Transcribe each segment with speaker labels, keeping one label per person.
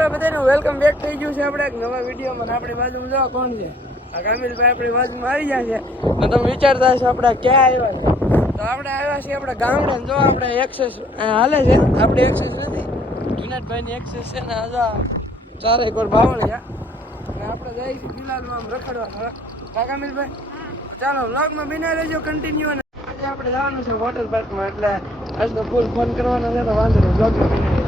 Speaker 1: મિત્રો બધાનું welcome back થઈ ગયું છે આપણે એક નવા વિડીયોમાં આપણી બાજુમાં જો કોણ છે? આ કામિલભાઈ આપણી બાજુમાં આવી ગયા છે. અને તમે વિચારતા હશો આપણે ક્યાં આવ્યા છે? તો આપણે આવ્યા છીએ આપણે ગામડે જો આપણે એક્સેસ હાલે છે? આપણે એક્સેસ નથી. જુનાટભાઈની એક્સેસ છે ને આજે જો આ ચારે કોર બાવળ છે. અને આપણે જઈએ છીએ આમ રખડવા કા કામિલભાઈ ચાલો વ્લોગમાં બિના લેજો કન્ટિન્યુ અને આજે આપણે જવાનું છે વોટર પાર્કમાં એટલે આજ તો ફૂલ ફોન કરવાનો છે, તો વાંધો નહીં વ્લોગમાં બિના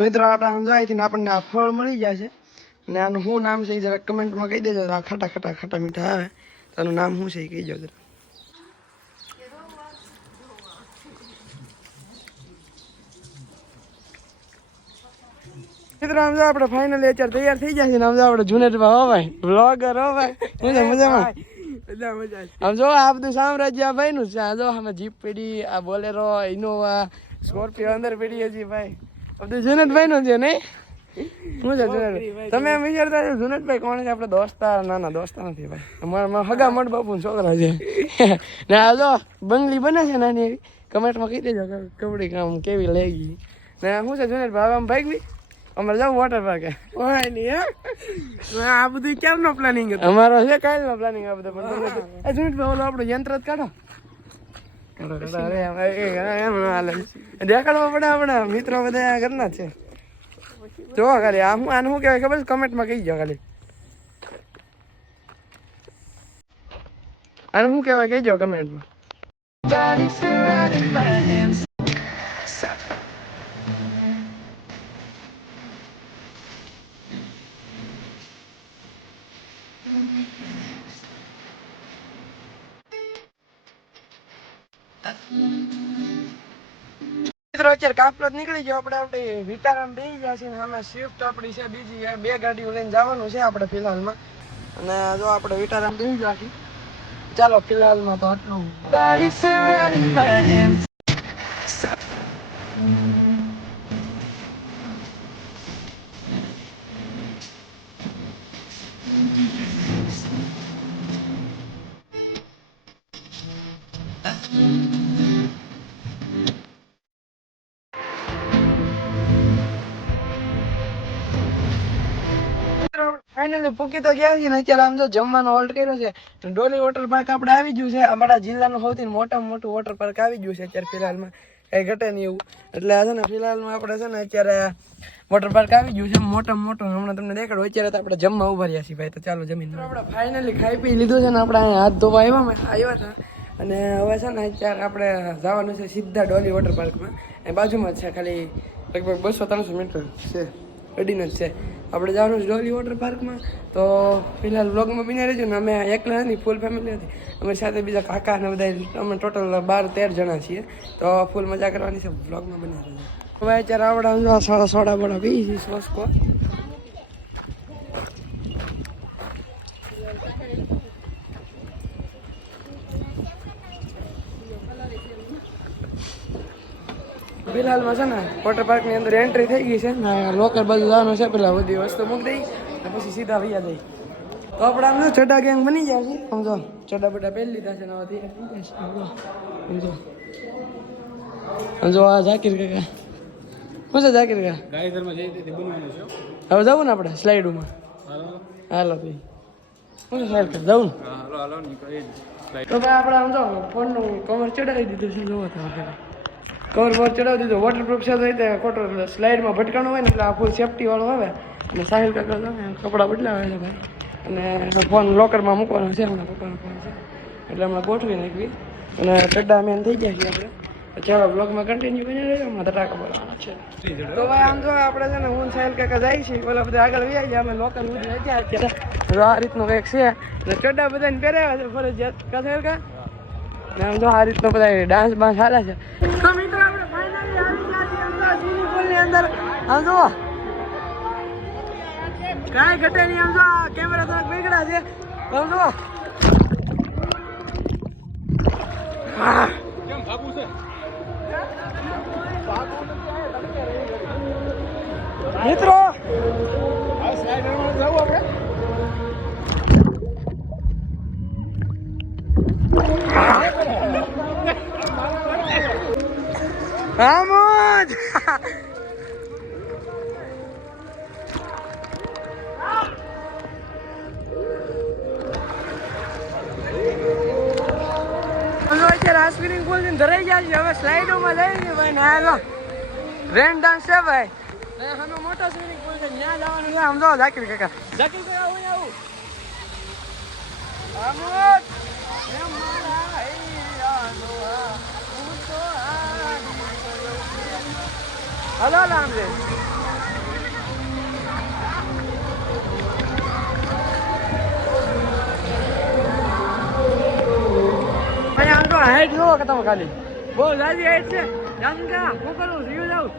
Speaker 1: મિત્રો આપણે સમજાય આપણને આ ફળ મળી જાય છે. અને આનું શું નામ છે એ જરા કમેન્ટમાં કહી દેજો. આ ખાટા ખાટા ખાટા મીઠા આવે. તો આનું નામ શું છે એ કહીજો જરા. મિત્રો સમજો આપણે ફાઇનલ અત્યારે તૈયાર થઈ જાય છે ને આપણે જુનેટમાં હો ભાઈ બ્લોગર હો ભાઈ મજા મજામાં આમ જો આ બધું સામ્રાજ્ય આ ભાઈનું જ છે. આ જો આમાં જીપ પીડી આ બોલેરો ઇનોવા સ્કોર્પિયો અંદર પડી હજી ભાઈ. આ જુનતભાઈ નો છે નહીં? હું છે જુનેટ તમે એમ વિચારતા છો જુનતભાઈ કોણ છે? આપણે દોસ્તાર ના ના દોસ્તાર નથી ભાઈ. અમારા હગા મઠ બાપુ છોકરા છે. ને આ જો બંગલી બને છે નાની એવી. કમેન્ટમાં કહી દેજો કબડ્ડી કામ કેવી લઈ ગઈ ને શું છે જુનત ભાઈ આમ ભાઈ અમારે જાવ વોટર પાર્ક હોય નહીં આ બધું ક્યારનો પ્લાનિંગ હતો? અમારો છે કાલનો પ્લાનિંગ આ બધો પણ એ જુનત ભાઈ ઓલો આપણો યંત્ર જ કાઢો કાઢો, કાઢો. અરે એમ, એ, એમ ન હાલે. મિત્રો બધા ઘરના છે. જો ખાલી આ હું આને શું કહેવાય ખબર કમેન્ટમાં કહી જાઓ ખાલી આને શું કહેવાય કહી જાઓ કમેન્ટમાં મિત્રો, અત્યારે કાફલો નીકળી ગયો. આપણે આપણે વિટારામ બે ગયા છે અમે સ્વિફ્ટ આપણી છે. બીજી બે ગાડીઓ લઈને જવાનું છે આપણે ફિલહાલમાં. અને જો આપણે વિટારામ બે ગયા છીએ. ચાલો, ફિલહાલમાં તો આટલું. ફાઇનલી પૂકી તો ગયા છીએ ને અત્યારે આમ જો જમવાનો હોલ્ડ કર્યો છે. ડોલી વોટર પાર્ક આપણે આવી ગયું છે. અમારા જિલ્લાનું સૌથી મોટામાં મોટું વોટર પાર્ક આવી ગયું છે અત્યારે ફિલહાલમાં. કઈ ઘટે નહીં એવું. એટલે આ છે ને ફિલહાલમાં આપણે છે ને અત્યારે વોટર પાર્ક આવી ગયું છે. મોટામાં મોટું હમણાં તમને દેખાડો. અત્યારે તો આપણે જમવા ઊભા રહ્યા છીએ ભાઈ. તો ચાલો જમીન આપણે ફાઇનલી ખાઈ પી લીધું છે ને આપણે અહીંયા હાથ ધોવા આવ્યા આવ્યા હતા. અને હવે છે ને અત્યારે આપણે જવાનું છે સીધા ડોલી વોટર પાર્કમાં એ બાજુમાં જ છે, ખાલી લગભગ બસો ત્રણસો મીટર છે. અડીને જ છે. આપણે જવાનું છે ડોલી વોટર પાર્કમાં તો ફિલહાલ બ્લોગમાં બીને રહેજો ને અમે એકલા નથી ફૂલ ફેમિલી હતી. અમારી સાથે બીજા કાકા અને બધા અમે ટોટલ બાર તેર જણા છીએ. તો ફૂલ મજા કરવાની છે બ્લોગમાં બની રહેજો. હવે અત્યારે આવડા સોડા બોડા પી સોસકો. ફિલહાલમાં છે ને વોટર પાર્કની અંદર એન્ટ્રી થઈ ગઈ છે. ને લોકર બાજુ જવાનું છે પેલા બધી વસ્તુ મૂકી દઈ ને પછી સીધા વૈયા જઈ તો આપણે આમ ચડા ગેંગ બની ગયા છે સમજો ચડા બડા પહેરી લીધા છે નવાથી સમજો સમજો આ જાકીર કાકા. શું છે જાકીર કાકા? હવે જવું ને આપણે સ્લાઇડમાં
Speaker 2: હાલો.
Speaker 1: ભાઈ. શું સ્લાઇડ કર જવું તો ભાઈ આપણે આમ જો ફોનનું કવર ચડાવી દીધું છે જોવો તમે કવર બવર ચડાવી દીધું. વોટરપ્રૂફ છે તો એ ખોટો સ્લાઇડમાં ભટકાણું હોય ને એટલે આ ફૂલ સેફટી વાળો આવે. અને સાહિલ કાકા કપડાં બદલાવે છે ભાઈ. અને ફોન લોકરમાં મૂકવાનો છે હમણાં પપ્પાનો ફોન છે. એટલે હમણાં ગોઠવી નાખવી. અને ચડ્ડા મેન થઈ ગયા છીએ આપણે. ચાલો બ્લોગમાં કન્ટિન્યુ બની રહ્યો હમણાં ધટાકા બોલાવાના છે. તો ભાઈ આમ જો આપણે છે ને, હું સાહિલ કાકા જાય છે ઓલા બધા આગળ વ્યાઈ ગયા, અમે લોકર સુધી ગયા અત્યારે. આ રીતનું કંઈક છે. ને ચડ્ડા બધાને પહેરાવ્યા છે ફરજિયાત. કા સાહિલ કા આમ જો આ રીતનો બધા ડાન્સ બાન્સ હાલે છે તો મિત્રો આપણે ફાઇનલી આવી ગયા છીએ અંદર સ્વિમિંગ પુલ અંદર. આમ જો કાંઈ ઘટે નહીં. આમ કેમેરા થોડાક બગડ્યા છે. આમ
Speaker 2: કેમ ભાગવું આ
Speaker 1: સ્વિમિંગ પુલની ધરાઈ ગયા છે. હવે સ્લાઇડોમાં લઈ છે ભાઈ ને લો રેન ડાન્સ છે ભાઈ. મોટો સ્વિમિંગ પુલ છે ત્યાં જવાનું છે. સમજો ઝાકીર કાકા. ઝાકીર કાકા આવું આવું. અમૃત હલો લાંબે તો હાઈટ જોવો કે તમે ખાલી? બહુ જાજી હાઈટ છે. જામ કા હું કરું? જીવ જાઉં?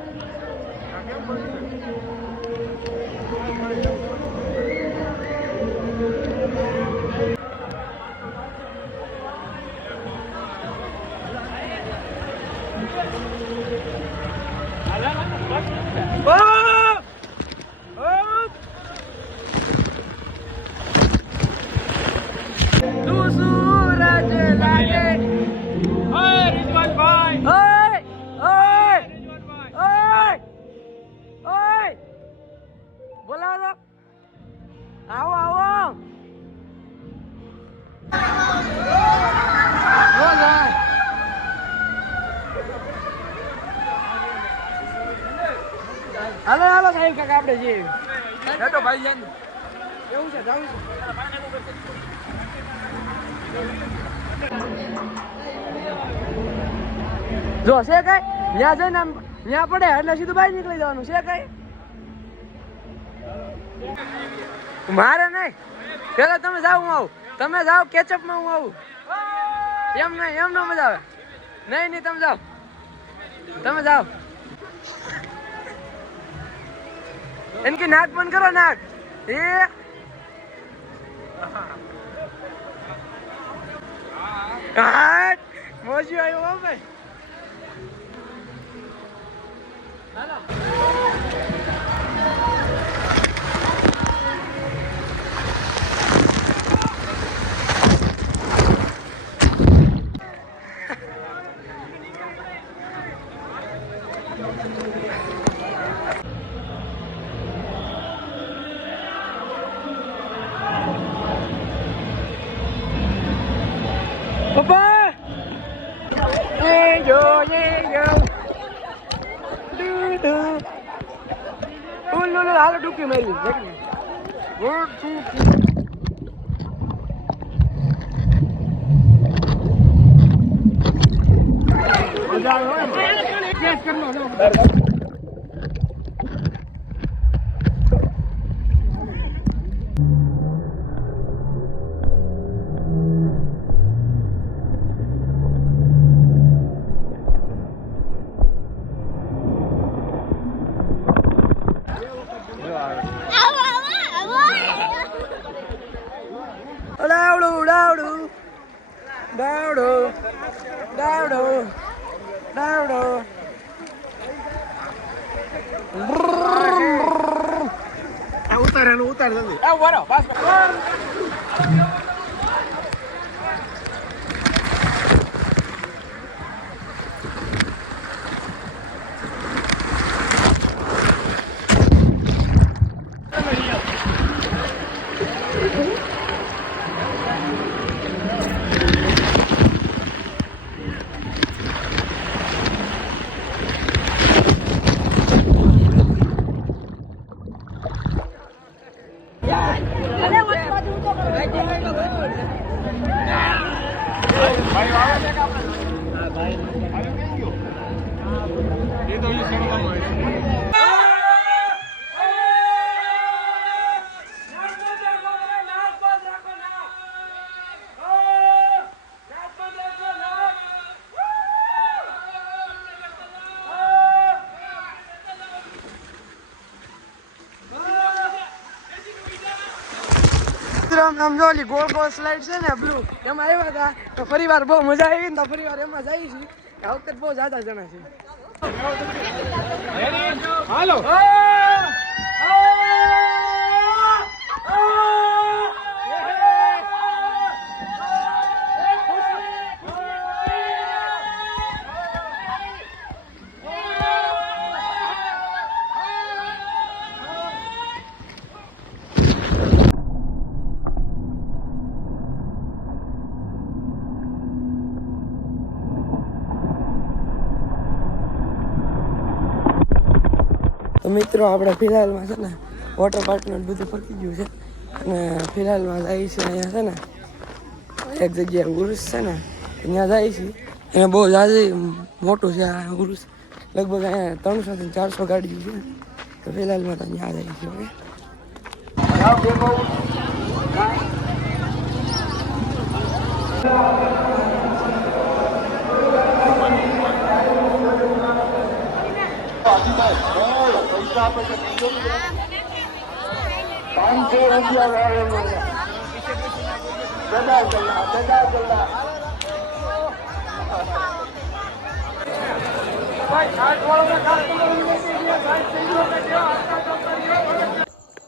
Speaker 1: સાહેબ કાકા આપણે જઈએ
Speaker 2: હેડો ભાઈ જાન
Speaker 1: એવું છે જાવું છે. જો છે કઈ? ત્યાં જઈને આમ ત્યાં પડે એટલે સીધું બહાર નીકળી જવાનું છે કઈ? મારે નહીં. પેલા તમે જાઓ હું આવું. તમે જાઓ કેચઅપમાં હું આવું. એમ નહીં એમ ન મજા આવે. નહીં નહીં તમે જાઓ. તમે જાઓ. એનકી નાક બંધ કરો નાક એ મોજી આવ્યો હો ભાઈ પપ્પા એ જો એ જો ડુ ડુ ઉલ લો લો હાલો, ડૂબકી મારી. જગની વોટ ટુ મજા આવે કેસ કરનો ડાવડું ડાવડું ડાવડું ડાવડું ડાવડું
Speaker 2: ઉતાર ઉતાર જલ્દી. બસ ભાઈ એ તો
Speaker 1: આમ આમ જો ઓલી ગોળ ગોળ સ્લાઇડ છે ને બ્લુ એમાં આવ્યા હતા. તો ફરી વાર બહુ મજા આવી ને તો ફરી વાર એમાં જઈ છીએ. આ વખતે બહુ જ્યાદા જણા છે
Speaker 2: હાલો
Speaker 1: તો મિત્રો, આપણે ફિલહાલમાં છે ને વોટર પાર્કનું બધું ફરકી ગયું છે. અને ફિલહાલમાં જાય છે અહીંયા છે ને, એક જગ્યાએ ઉરુસ છે ને, ત્યાં જાય છે. એને બહુ જાજી મોટું છે આ ઉરુસ. લગભગ અહીંયા ત્રણસો થી ચારસો ગાડીઓ છે. તો ફિલહાલમાં તો ત્યાં જાય છે, ઓકે?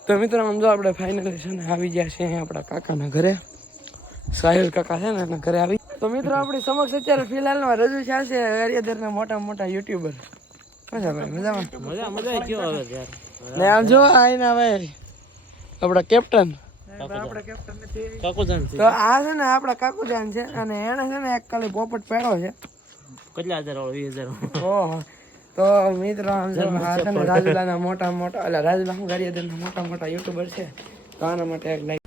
Speaker 1: તો મિત્રો, આમ જો આપણે ફાઇનલી છે ને, આવી ગયા છે આપણા કાકાના ઘરે. સાહિલ કાકા છે ને, એના ઘરે આવી. તો મિત્રો, આપણી સમક્ષ અત્યારે ફિલહાલમાં રજૂ થયા છે હરિયાદરના મોટા મોટા યુટ્યુબર શું ભાઈ મજામાં.
Speaker 2: મજા મજા કેવો આવે યાર
Speaker 1: ને આમ જો આઈના ભાઈ આપણા કેપ્ટન તો આ છે ને આપણા કાકુજાન છે અને એને છે ને એક ખાલી પોપટ પહેરો છે.
Speaker 2: કેટલા હજાર વાળો વીસ હજાર
Speaker 1: ઓહો. તો મિત્રો આ છે ને રાજુલાના મોટા મોટા એટલે રાજુલા હું મોટા મોટા યુટ્યુબર છે. તો આના માટે એક લાઈક.